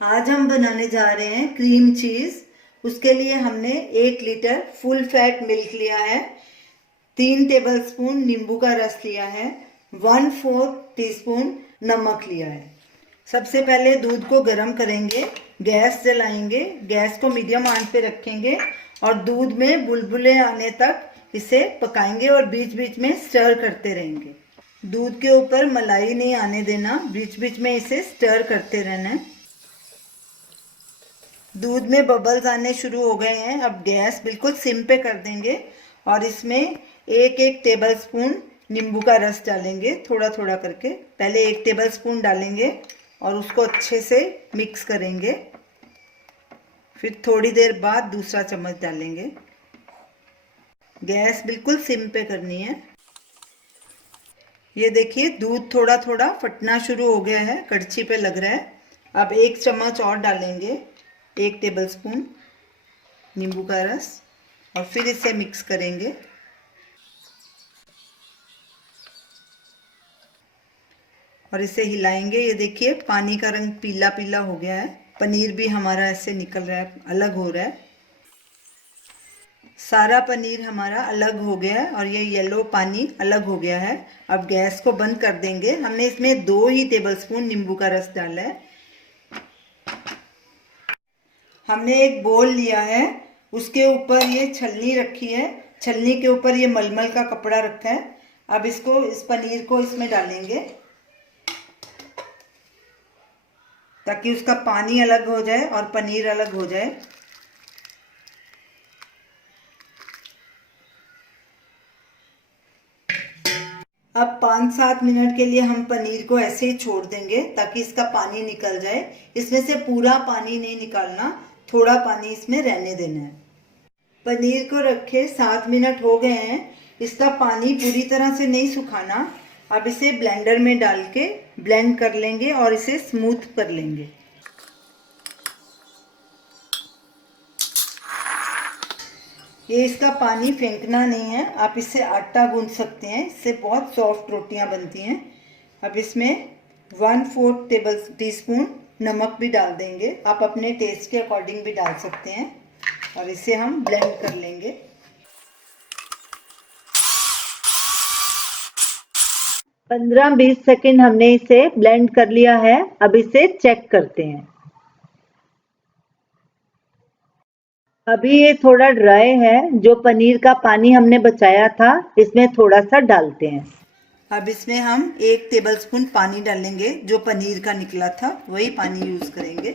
आज हम बनाने जा रहे हैं क्रीम चीज़। उसके लिए हमने 1 लीटर फुल फैट मिल्क लिया है, 3 टेबलस्पून नींबू का रस लिया है, 1/4 टीस्पून नमक लिया है। सबसे पहले दूध को गर्म करेंगे, गैस जलाएंगे, गैस को मीडियम आंच पे रखेंगे और दूध में बुलबुले आने तक इसे पकाएंगे और बीच बीच में स्टर करते रहेंगे। दूध के ऊपर मलाई नहीं आने देना, बीच बीच में इसे स्टर करते रहना है। दूध में बबल्स आने शुरू हो गए हैं। अब गैस बिल्कुल सिम पे कर देंगे और इसमें एक एक टेबलस्पून नींबू का रस डालेंगे, थोड़ा थोड़ा करके। पहले 1 टेबलस्पून डालेंगे और उसको अच्छे से मिक्स करेंगे। फिर थोड़ी देर बाद दूसरा चम्मच डालेंगे। गैस बिल्कुल सिम पे करनी है। ये देखिए दूध थोड़ा थोड़ा फटना शुरू हो गया है, कड़छी पे लग रहा है। अब 1 चम्मच और डालेंगे, 1 टेबलस्पून नींबू का रस, और फिर इसे मिक्स करेंगे। और इसे हिलाएंगे। ये देखिए पानी का रंग पीला पीला हो गया है। पनीर भी हमारा ऐसे निकल रहा है, अलग हो रहा है। सारा पनीर हमारा अलग हो गया है और ये येलो पानी अलग हो गया है। अब गैस को बंद कर देंगे। हमने इसमें 2 ही टेबलस्पून नींबू का रस डाला है। हमने एक बोल लिया है, उसके ऊपर ये छलनी रखी है, छलनी के ऊपर ये मलमल का कपड़ा रखा है। अब इस पनीर को इसमें डालेंगे ताकि उसका पानी अलग हो जाए और पनीर अलग हो जाए। अब 5-7 मिनट के लिए हम पनीर को ऐसे ही छोड़ देंगे ताकि इसका पानी निकल जाए। इसमें से पूरा पानी नहीं निकालना, थोड़ा पानी इसमें रहने देना है। पनीर को रखे 7 मिनट हो गए हैं। इसका पानी पूरी तरह से नहीं सुखाना। अब इसे ब्लेंडर में डाल के ब्लेंड कर लेंगे और इसे स्मूथ कर लेंगे। ये इसका पानी फेंकना नहीं है, आप इससे आटा गूंथ सकते हैं, इससे बहुत सॉफ्ट रोटियां बनती हैं। अब इसमें 1/4 टीस्पून नमक भी डाल देंगे, आप अपने टेस्ट के अकॉर्डिंग भी डाल सकते हैं। और इसे हम ब्लेंड कर लेंगे। 15-20 सेकेंड हमने इसे ब्लेंड कर लिया है। अब इसे चेक करते हैं। अभी ये थोड़ा ड्राई है। जो पनीर का पानी हमने बचाया था इसमें थोड़ा सा डालते हैं। अब इसमें हम 1 टेबलस्पून पानी डालेंगे, जो पनीर का निकला था वही पानी यूज करेंगे।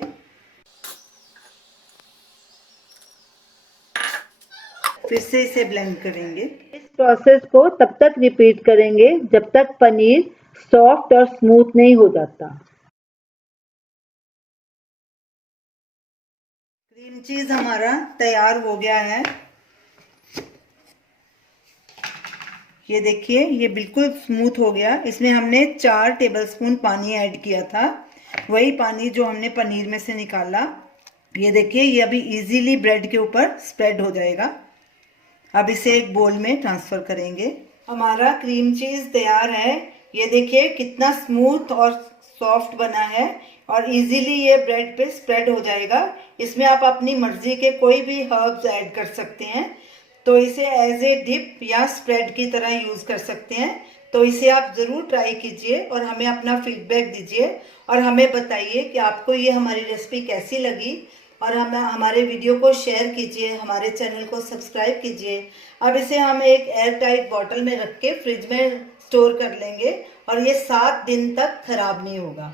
फिर से इसे ब्लेंड करेंगे। इस प्रोसेस को तब तक रिपीट करेंगे जब तक पनीर सॉफ्ट और स्मूथ नहीं हो जाता। क्रीम चीज हमारा तैयार हो गया है। ये देखिए ये बिल्कुल स्मूथ हो गया। इसमें हमने 4 टेबलस्पून पानी ऐड किया था, वही पानी जो हमने पनीर में से निकाला। ये देखिए ये अभी इजीली ब्रेड के ऊपर स्प्रेड हो जाएगा। अब इसे एक बोल में ट्रांसफर करेंगे। हमारा क्रीम चीज तैयार है। ये देखिए कितना स्मूथ और सॉफ्ट बना है और इजीली ये ब्रेड पे स्प्रेड हो जाएगा। इसमें आप अपनी मर्जी के कोई भी हर्ब्स ऐड कर सकते हैं, तो इसे एज ए डिप या स्प्रेड की तरह यूज कर सकते हैं। तो इसे आप जरूर ट्राई कीजिए और हमें अपना फीडबैक दीजिए और हमें बताइए कि आपको ये हमारी रेसिपी कैसी लगी। और हम हमारे वीडियो को शेयर कीजिए, हमारे चैनल को सब्सक्राइब कीजिए। अब इसे हम एक एयर टाइट बॉटल में रख के फ्रिज में स्टोर कर लेंगे और ये 7 दिन तक खराब नहीं होगा।